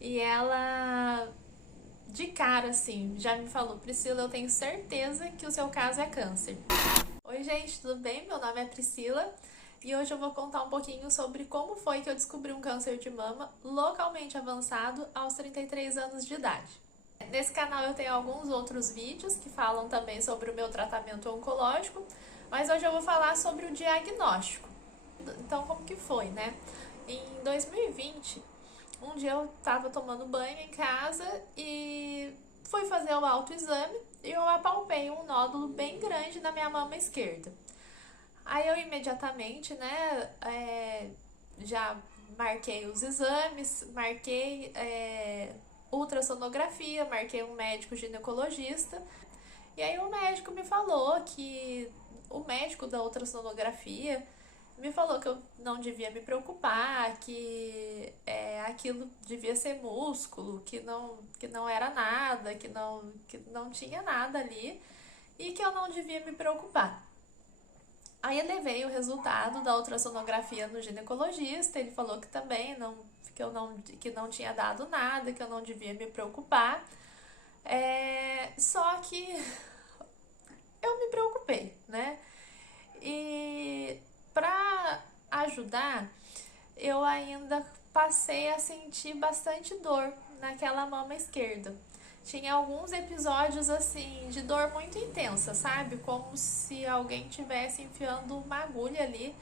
E ela, de cara, assim, já me falou: Priscila, eu tenho certeza que o seu caso é câncer. Oi, gente, tudo bem? Meu nome é Priscila e hoje eu vou contar um pouquinho sobre como foi que eu descobri um câncer de mama localmente avançado aos 33 anos de idade. Nesse canal eu tenho alguns outros vídeos que falam também sobre o meu tratamento oncológico, mas hoje eu vou falar sobre o diagnóstico. Então, como que foi, né? Em 2020, um dia eu tava tomando banho em casa e fui fazer o autoexame e eu apalpei um nódulo bem grande na minha mama esquerda. Aí eu imediatamente, né, já marquei os exames, marquei ultrassonografia, marquei um médico ginecologista. E aí o médico me falou que o médico da ultrassonografia me falou que eu não devia me preocupar, que aquilo devia ser músculo, que não era nada, que não tinha nada ali e que eu não devia me preocupar. Aí eu levei o resultado da ultrassonografia no ginecologista, ele falou que também que não tinha dado nada, que eu não devia me preocupar. Só que eu me preocupei, né? E para ajudar, eu ainda passei a sentir bastante dor naquela mama esquerda. Tinha alguns episódios assim de dor muito intensa, sabe? Como se alguém tivesse enfiando uma agulha ali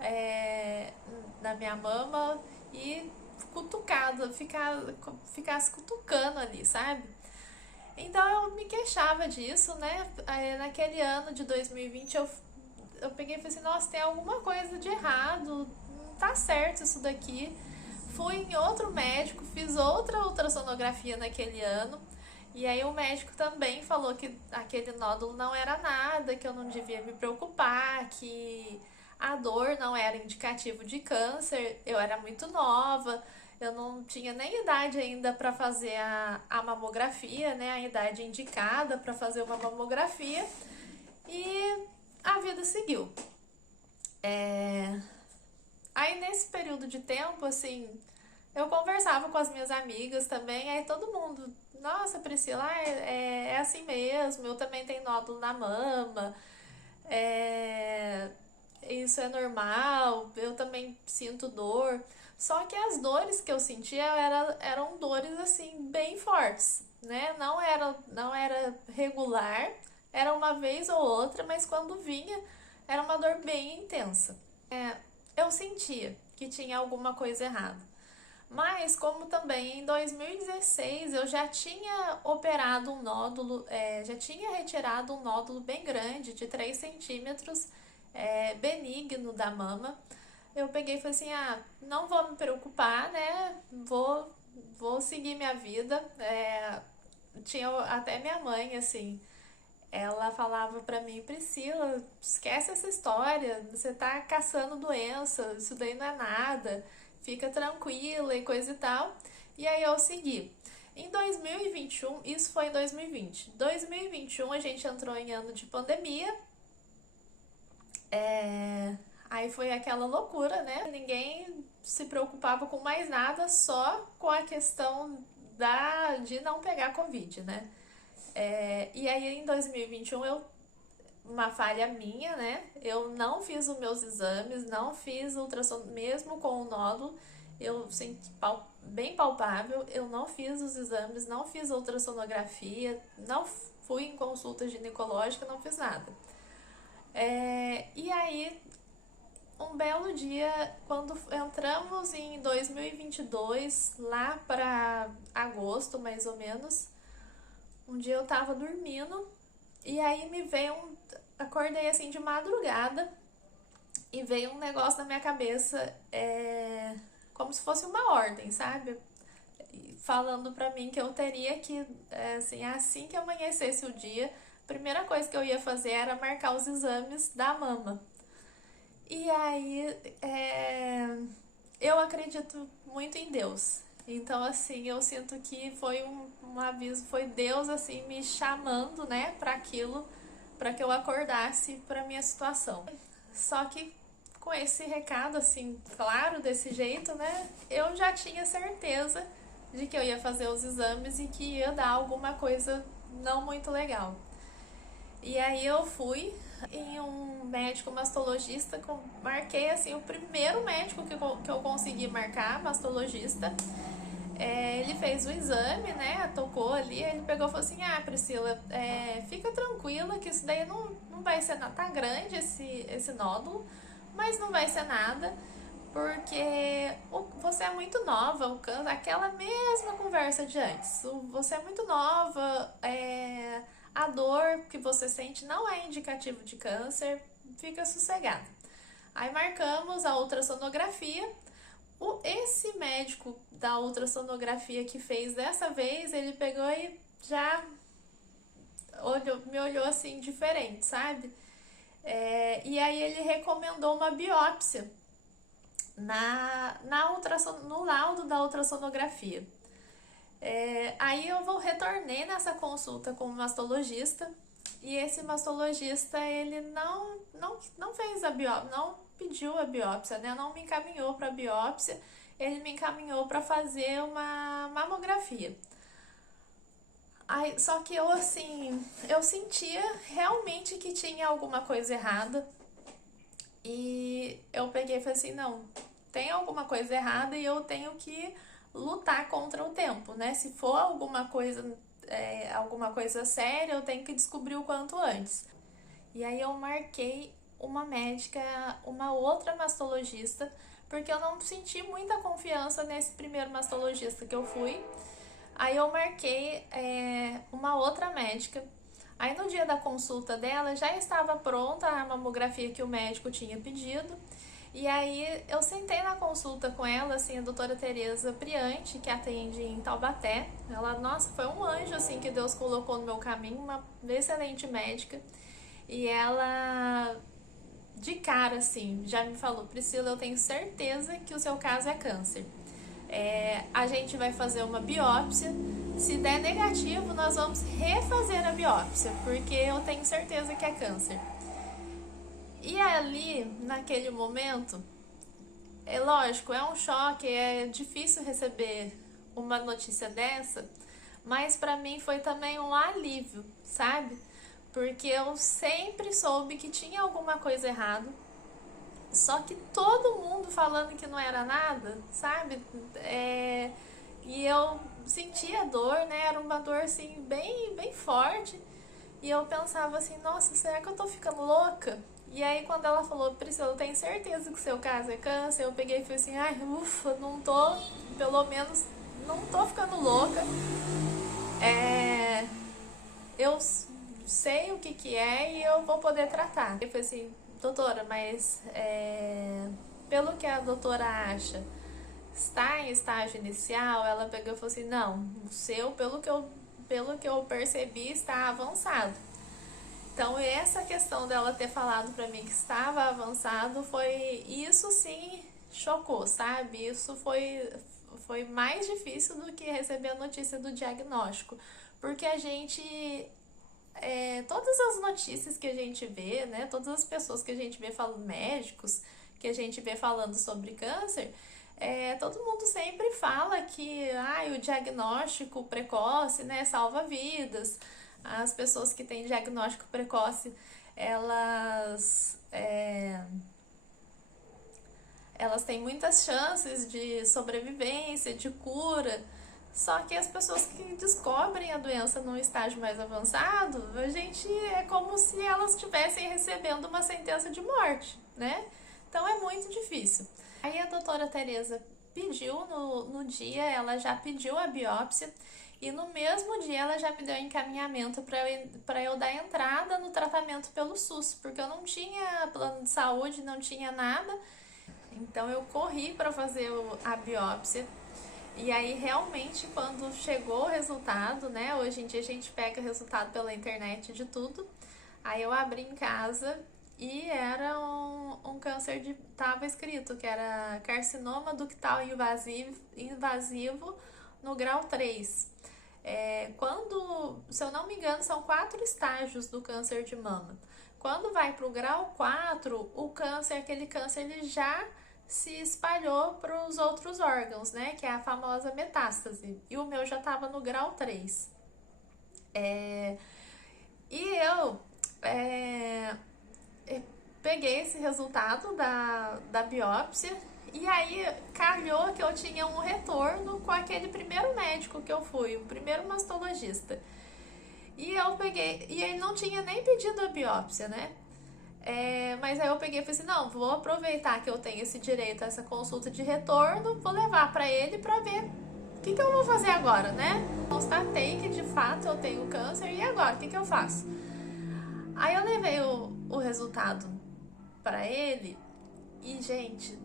é, na minha mama e ficasse cutucando ali, sabe? Então eu me queixava disso, né? Aí, naquele ano de 2020 eu peguei e falei assim, nossa, tem alguma coisa de errado, não tá certo isso daqui. Fui em outro médico, fiz outra ultrassonografia naquele ano. E aí o médico também falou que aquele nódulo não era nada, que eu não devia me preocupar, que a dor não era indicativo de câncer, eu era muito nova, eu não tinha nem idade ainda para fazer a mamografia, né? A idade indicada para fazer uma mamografia. E a vida seguiu. Aí nesse período de tempo, assim, eu conversava com as minhas amigas também, aí todo mundo, nossa, Priscila, é assim mesmo, eu também tenho nódulo na mama, é, isso é normal, eu também sinto dor. Só que as dores que eu sentia eram dores assim bem fortes, né? Não era regular, era uma vez ou outra, mas quando vinha era uma dor bem intensa. Eu sentia que tinha alguma coisa errada. Mas como também em 2016 eu já tinha operado um nódulo, já tinha retirado um nódulo bem grande, de 3 centímetros, benigno da mama, eu peguei e falei assim, não vou me preocupar, né? Vou seguir minha vida. Tinha até minha mãe, assim, ela falava pra mim, Priscila, esquece essa história, você tá caçando doença, isso daí não é nada, fica tranquila e coisa e tal. E aí eu segui. Em 2021, isso foi em 2020. 2021 a gente entrou em ano de pandemia. Aí foi aquela loucura, né? Ninguém se preocupava com mais nada, só com a questão de não pegar Covid, né? E aí em 2021 uma falha minha, né? Eu não fiz os meus exames, não fiz ultrassom, mesmo com o nódulo, eu senti bem palpável, eu não fiz os exames, não fiz ultrassonografia, não fui em consulta ginecológica, não fiz nada. E aí, um belo dia, quando entramos em 2022, lá para agosto mais ou menos, um dia eu tava dormindo e aí me veio acordei assim de madrugada e veio um negócio na minha cabeça, como se fosse uma ordem, sabe? Falando pra mim que eu teria que, assim que amanhecesse o dia, a primeira coisa que eu ia fazer era marcar os exames da mama. E aí, eu acredito muito em Deus. Então, assim, eu sinto que foi um aviso, foi Deus, assim, me chamando, né, para aquilo, para que eu acordasse para minha situação. Só que com esse recado, assim, claro, desse jeito, né, eu já tinha certeza de que eu ia fazer os exames e que ia dar alguma coisa não muito legal. E aí eu fui em um médico mastologista, marquei assim o primeiro médico que eu consegui marcar, mastologista. Ele fez o exame, né? Tocou ali, ele pegou e falou assim: ah, Priscila, fica tranquila que isso daí não vai ser nada. Tá grande esse nódulo, mas não vai ser nada, porque você é muito nova, o câncer, aquela mesma conversa de antes. Você é muito nova, a dor que você sente não é indicativo de câncer, fica sossegada. Aí marcamos a ultrassonografia. Esse médico da ultrassonografia que fez dessa vez, ele pegou e já me olhou assim diferente, sabe? E aí ele recomendou uma biópsia no laudo da ultrassonografia. Aí eu retornei nessa consulta com o mastologista, e esse mastologista ele não fez a biópsia, não pediu a biópsia, né? Não me encaminhou para a biópsia, ele me encaminhou para fazer uma mamografia. Aí, só que eu sentia realmente que tinha alguma coisa errada, e eu peguei e falei assim, não, tem alguma coisa errada e eu tenho que lutar contra o tempo, né? Se for alguma coisa séria, eu tenho que descobrir o quanto antes. E aí eu marquei uma médica, uma outra mastologista, porque eu não senti muita confiança nesse primeiro mastologista que eu fui. Aí eu marquei uma outra médica. Aí no dia da consulta dela já estava pronta a mamografia que o médico tinha pedido. E aí eu sentei na consulta com ela, assim, a doutora Tereza Priante, que atende em Taubaté. Ela, nossa, foi um anjo, assim, que Deus colocou no meu caminho, uma excelente médica. E ela, de cara, assim, já me falou: Priscila, eu tenho certeza que o seu caso é câncer. A gente vai fazer uma biópsia. Se der negativo, nós vamos refazer a biópsia, porque eu tenho certeza que é câncer. E ali, naquele momento, lógico, é um choque, é difícil receber uma notícia dessa, mas pra mim foi também um alívio, sabe? Porque eu sempre soube que tinha alguma coisa errada, só que todo mundo falando que não era nada, sabe? E eu sentia dor, né? Era uma dor assim, bem, bem forte. E eu pensava assim, nossa, será que eu tô ficando louca? E aí quando ela falou: Priscila, eu tenho certeza que o seu caso é câncer, eu peguei e falei assim, ai, ufa, não tô, pelo menos, não tô ficando louca. Eu sei o que é e eu vou poder tratar. Eu falei assim, doutora, mas pelo que a doutora acha, está em estágio inicial? Ela pegou e falou assim, não, o seu, pelo que eu percebi, está avançado. Então essa questão dela ter falado pra mim que estava avançado, isso sim chocou, sabe? Isso foi mais difícil do que receber a notícia do diagnóstico, porque a gente todas as notícias que a gente vê, né, todas as pessoas que a gente vê falando, médicos que a gente vê falando sobre câncer, todo mundo sempre fala que o diagnóstico precoce, né, salva vidas. As pessoas que têm diagnóstico precoce, elas têm muitas chances de sobrevivência, de cura. Só que as pessoas que descobrem a doença num estágio mais avançado, a gente é como se elas estivessem recebendo uma sentença de morte, né? Então é muito difícil. Aí a doutora Tereza pediu no dia, ela já pediu a biópsia, e no mesmo dia ela já me deu encaminhamento para eu dar entrada no tratamento pelo SUS, porque eu não tinha plano de saúde, não tinha nada. Então eu corri para fazer a biópsia. E aí realmente quando chegou o resultado, né? Hoje em dia a gente pega resultado pela internet de tudo. Aí eu abri em casa e era um câncer tava escrito que era carcinoma ductal invasivo no grau 3. Se eu não me engano, são 4 estágios do câncer de mama. Quando vai para o grau 4, o câncer, aquele câncer, ele já se espalhou para os outros órgãos, né? Que é a famosa metástase. E o meu já estava no grau 3. É, e é, peguei esse resultado da biópsia e aí calhou que eu tinha um retorno com aquele primeiro médico que eu fui, o primeiro mastologista. E eu peguei, e ele não tinha nem pedido a biópsia, né? Mas aí eu peguei e falei assim, não, vou aproveitar que eu tenho esse direito a essa consulta de retorno, vou levar pra ele pra ver o que eu vou fazer agora, né? Constatei que de fato eu tenho câncer e agora, o que eu faço? Aí eu levei o resultado pra ele e, gente,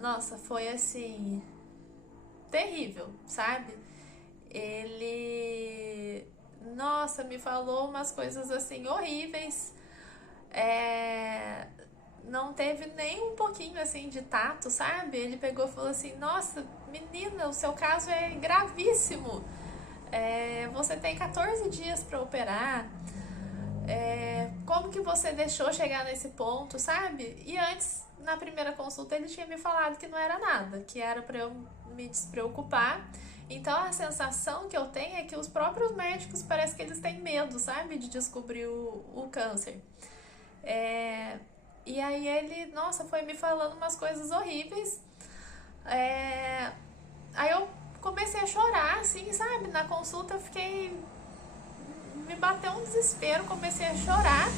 nossa, foi assim, terrível, sabe? Ele, nossa, me falou umas coisas assim horríveis. É, não teve nem um pouquinho assim de tato, sabe? Ele pegou e falou assim: Nossa, menina, o seu caso é gravíssimo. Você tem 14 dias para operar. Como que você deixou chegar nesse ponto, sabe? E antes, na primeira consulta, ele tinha me falado que não era nada, que era para eu me despreocupar. Então a sensação que eu tenho é que os próprios médicos parece que eles têm medo, sabe, de descobrir o câncer. É, e aí ele, nossa, foi me falando umas coisas horríveis. É, aí eu comecei a chorar, assim, sabe? Na consulta eu fiquei. Me bateu um desespero, comecei a chorar.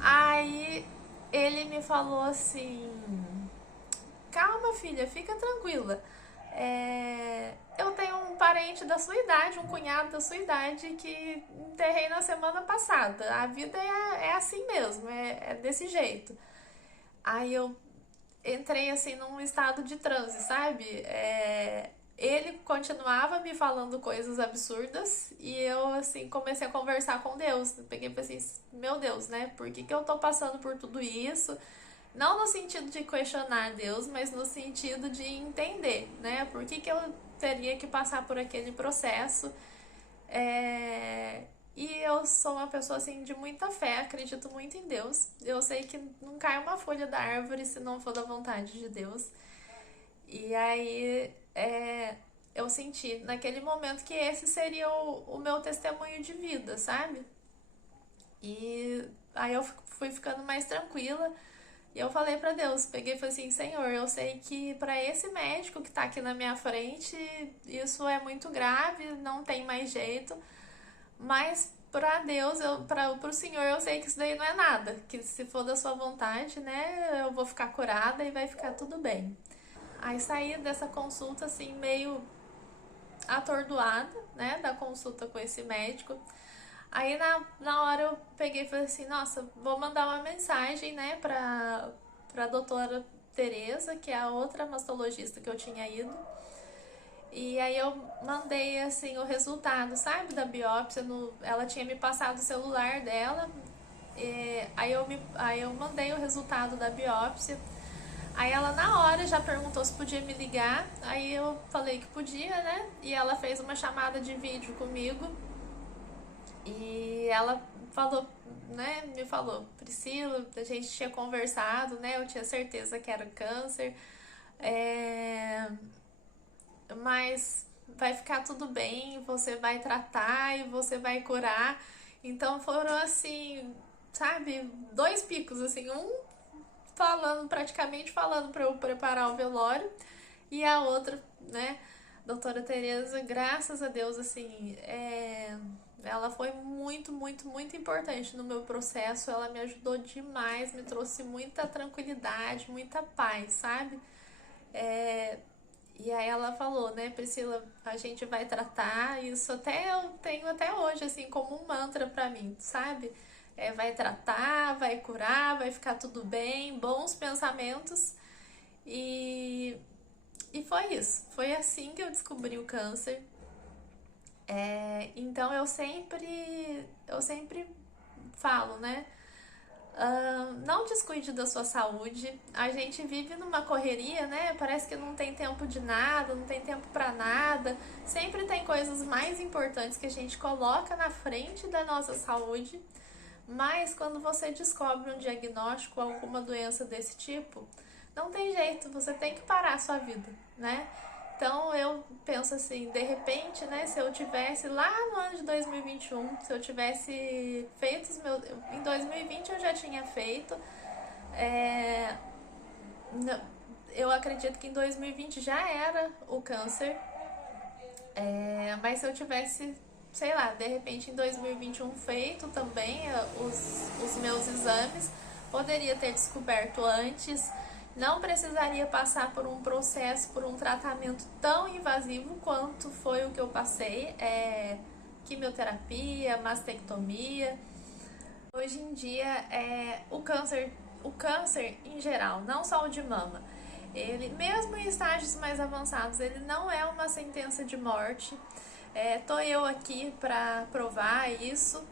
Aí ele me falou assim: Calma, filha, fica tranquila. Eu tenho um parente da sua idade, um cunhado da sua idade que enterrei na semana passada. A vida é assim mesmo, é desse jeito. Aí eu entrei assim num estado de transe, sabe? Ele continuava me falando coisas absurdas e eu assim comecei a conversar com Deus. Peguei e falei assim, meu Deus, né? Por que eu tô passando por tudo isso? Não no sentido de questionar Deus, mas no sentido de entender, né? Por que eu teria que passar por aquele processo? E eu sou uma pessoa assim de muita fé, acredito muito em Deus. Eu sei que não cai uma folha da árvore se não for da vontade de Deus. E aí eu senti naquele momento que esse seria o meu testemunho de vida, sabe? E aí eu fui ficando mais tranquila. E eu falei pra Deus, peguei e falei assim, Senhor, eu sei que pra esse médico que tá aqui na minha frente, isso é muito grave, não tem mais jeito. Mas pra Deus, pro Senhor, eu sei que isso daí não é nada. Que se for da sua vontade, né, eu vou ficar curada e vai ficar tudo bem. Aí saí dessa consulta assim, meio atordoada, né, da consulta com esse médico. Aí na hora eu peguei e falei assim, nossa, vou mandar uma mensagem, né, pra doutora Tereza, que é a outra mastologista que eu tinha ido. E aí eu mandei assim o resultado, sabe, da biópsia. Ela tinha me passado o celular dela. Aí eu mandei o resultado da biópsia. Aí ela na hora já perguntou se podia me ligar. Aí eu falei que podia, né? E ela fez uma chamada de vídeo comigo. E ela falou, né? Me falou, Priscila, a gente tinha conversado, né? Eu tinha certeza que era câncer. É, mas vai ficar tudo bem, você vai tratar e você vai curar. Então foram assim, sabe, dois picos, assim, um falando, praticamente falando para eu preparar o velório, e a outra, né, doutora Tereza, graças a Deus, assim, ela foi muito, muito, muito importante no meu processo, ela me ajudou demais, me trouxe muita tranquilidade, muita paz, sabe? E aí ela falou, né, Priscila, a gente vai tratar, isso até eu tenho até hoje, assim, como um mantra pra mim, sabe? Vai tratar, vai curar, vai ficar tudo bem, bons pensamentos. E, e foi isso. Foi assim que eu descobri o câncer. Então eu sempre falo, né? Não descuide da sua saúde. A gente vive numa correria, né? Parece que não tem tempo de nada, não tem tempo pra nada. Sempre tem coisas mais importantes que a gente coloca na frente da nossa saúde. Mas quando você descobre um diagnóstico, alguma doença desse tipo, não tem jeito, você tem que parar a sua vida, né? Então eu penso assim, de repente, né, se eu tivesse lá no ano de 2021, se eu tivesse feito os meus. Em 2020 eu já tinha feito. É, eu acredito que em 2020 já era o câncer. Mas se eu tivesse, sei lá, de repente em 2021 feito também os meus exames, poderia ter descoberto antes, não precisaria passar por um processo, por um tratamento tão invasivo quanto foi o que eu passei, quimioterapia, mastectomia. Hoje em dia, o câncer em geral, não só o de mama, ele, mesmo em estágios mais avançados, ele não é uma sentença de morte. Tô eu aqui para provar isso.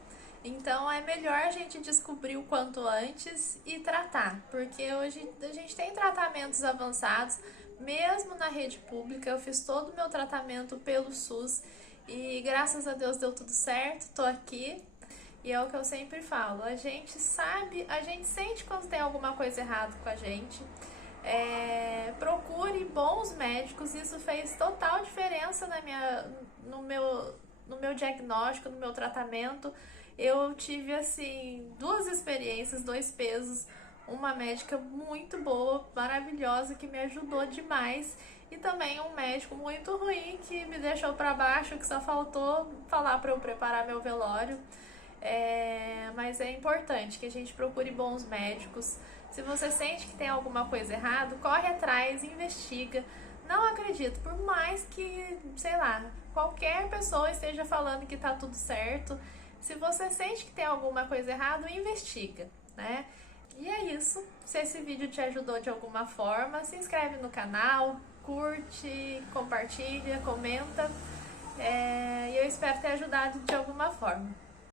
Então é melhor a gente descobrir o quanto antes e tratar, porque hoje a gente tem tratamentos avançados, mesmo na rede pública. Eu fiz todo o meu tratamento pelo SUS e graças a Deus deu tudo certo, tô aqui. E é o que eu sempre falo, a gente sabe, a gente sente quando tem alguma coisa errada com a gente. Procure bons médicos, isso fez total diferença no meu diagnóstico, no meu tratamento. Eu tive assim duas experiências, dois pesos, uma médica muito boa, maravilhosa, que me ajudou demais, e também um médico muito ruim que me deixou para baixo, que só faltou falar para eu preparar meu velório. Mas é importante que a gente procure bons médicos. Se você sente que tem alguma coisa errada, corre atrás, investiga. Não acredito, por mais que, sei lá, qualquer pessoa esteja falando que tá tudo certo, se você sente que tem alguma coisa errada, investiga, né? E é isso. Se esse vídeo te ajudou de alguma forma, se inscreve no canal, curte, compartilha, comenta. E eu espero ter ajudado de alguma forma.